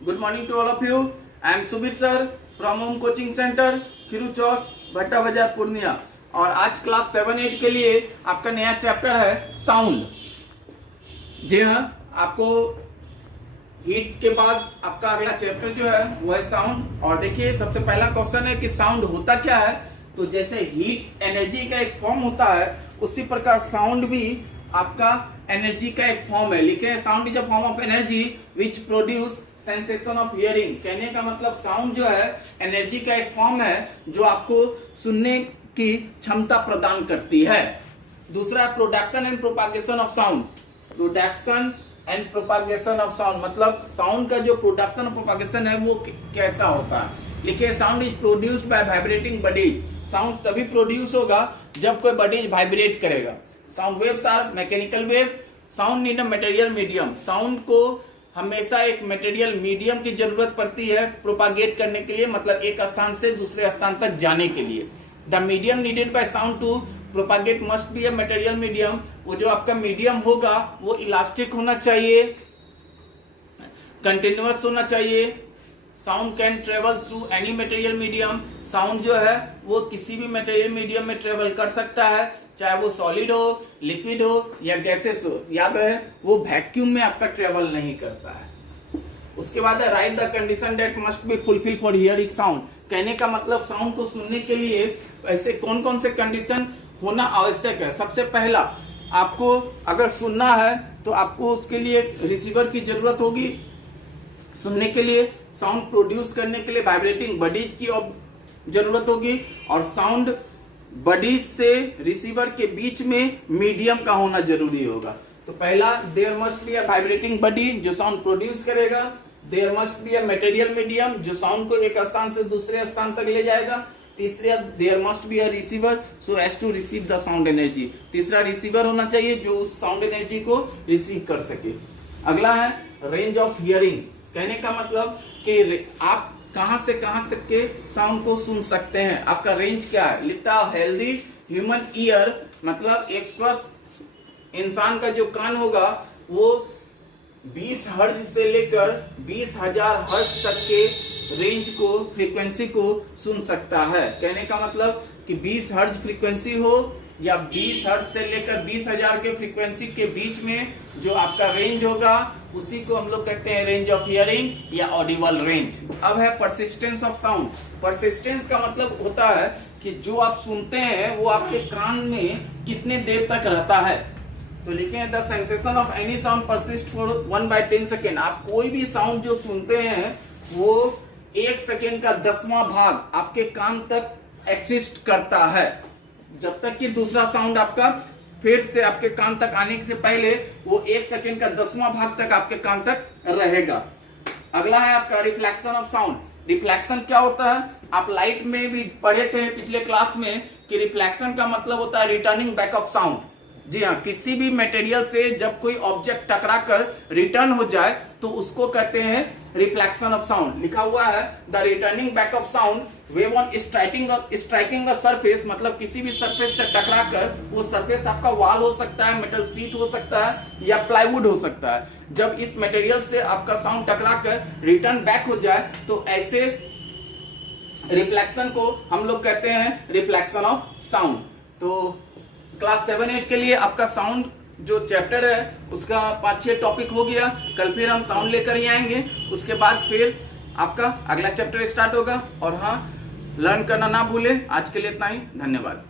Good morning to all of you. I am Subir sir from Home Coaching Center, खिरू चौक, भट्टा बाजार, पूर्णिया। और आज class 7-8 के लिए आपका नया चैप्टर है साउंड। जी हाँ, आपको हीट के बाद आपका अगला चैप्टर जो है वो है साउंड। और देखिए, सबसे पहला क्वेश्चन है कि साउंड होता क्या है। तो जैसे हीट एनर्जी का एक फॉर्म होता है, उसी प्रकार साउंड भी आपका एनर्जी का एक फॉर्म है। लिखे हैं, sound is a form of energy which produce sensation of hearing. कहने का मतलब साउंड जो है एनर्जी का एक फॉर्म है जो आपको सुनने की क्षमता प्रदान करती है। दूसरा है production and propagation of sound. Production and propagation of sound मतलब साउंड का जो प्रोडक्शन और प्रोपागेशन है वो कैसा होता है। लिखिए, sound is produced by vibrating bodies. Sound तभी प्रोड्यूस होगा जब कोई बॉडीज वाइब्रेट करेगा। Sound waves are mechanical wave. Sound need a material medium. Sound को हमेशा एक मटेरियल मीडियम की जरूरत पड़ती है प्रोपागेट करने के लिए, मतलब एक स्थान से दूसरे स्थान तक जाने के लिए। The medium needed by sound to propagate must be a material medium. वो जो आपका मीडियम होगा वो इलास्टिक होना चाहिए, कंटिन्यूअस होना चाहिए। Sound can travel through any material medium. Sound जो है वो किसी भी मटेरियल मीडियम में ट्रेवल कर सकता है, चाहे वो सॉलिड हो, लिक्विड हो या गैसेस हो। याद रहे, वो वैक्यूम में आपका ट्रेवल नहीं करता है। उसके बाद है right the condition that must be fulfil for hearing sound. कहने का मतलब साउंड को सुनने के लिए ऐसे कौन कौन से कंडीशन होना आवश्यक है। सबसे पहला, आपको अगर सुनना है तो आपको उसके लिए रिसीवर की जरूरत होगी। सुनने के लिए, साउंड प्रोड्यूस करने के लिए वाइब्रेटिंग बॉडीज की जरूरत होगी। और साउंड बॉडीज से रिसीवर के बीच में मीडियम का होना जरूरी होगा। तो पहला, there must be a vibrating body जो साउंड प्रोड्यूस करेगा। There must be a material medium जो साउंड को एक स्थान से दूसरे स्थान तक ले जाएगा। तीसरा, there must be a receiver so as to receive the sound energy. तीसरा, रिसीवर होना चाहिए जो उस साउंड एनर्जी को रिसीव कर सके। अगला है रेंज ऑफ हियरिंग। कहने का मतलब कि आप कहां से कहां तक के साउंड को सुन सकते हैं, आपका रेंज क्या है। लिखता है, हेल्दी ह्यूमन ईयर मतलब एक स्वस्थ इंसान का जो कान होगा वो 20 हर्ट्ज से लेकर 20,000 हर्ट्ज तक के रेंज को, फ्रीक्वेंसी को सुन सकता है। कहने का मतलब कि 20 हर्ट्ज फ्रीक्वेंसी हो या 20 हर्ट्ज से लेकर 20,000 के फ्रीक्वेंसी के बीच में जो आपका रेंज होगा उसी को हम लोग कहते हैं रेंज ऑफ हियरिंग या ऑडिबल रेंज। अब है परसिस्टेंस ऑफ साउंड। परसिस्टेंस का मतलब होता है कि जो आप सुनते हैं वो आपके कान में कितने देर तक रहता है। तो लिखें, the sensation of any sound persist for 1/10 second. आप कोई भी साउंड जो सुनते हैं वो 1 सेकेंड का 10वां भाग आपके कान तक एक्सिस्ट करता है, जब तक कि दूसरा साउंड आपका फिर से आपके कान तक आने से पहले वो 1 सेकेंड का 10वां भाग तक आपके कान तक रहेगा। अगला है आपका रिफ्लेक्शन ऑफ साउंड। रिफ्लेक्शन क्या होता है, आप लाइट में भी पढ़े थे पिछले क्लास में कि रिफ्लेक्शन का मतलब होता है रिटर्निंग बैक ऑफ साउंड। जी हाँ, किसी भी मटेरियल से जब कोई ऑब्जेक्ट टकरा कर रिटर्न हो जाए तो उसको कहते हैं रिफ्लेक्शन ऑफ साउंड। लिखा हुआ है, the returning back of sound wave on striking a surface मतलब किसी भी सरफेस से टकरा कर, वो सरफेस आपका वॉल हो सकता है, मेटल सीट हो सकता है या प्लाईवुड हो सकता है। जब इस मटेरियल से आपका साउंड टकरा कर रिटर्न बैक हो जाए तो ऐसे रिफ्लेक्शन को हम लोग कहते हैं रिफ्लेक्शन ऑफ साउंड। तो क्लास 7-8 के लिए आपका साउंड जो चैप्टर है उसका 5-6 टॉपिक हो गया। कल फिर हम साउंड लेकर ही आएंगे, उसके बाद फिर आपका अगला चैप्टर स्टार्ट होगा। और हाँ, लर्न करना ना भूले। आज के लिए इतना ही, धन्यवाद।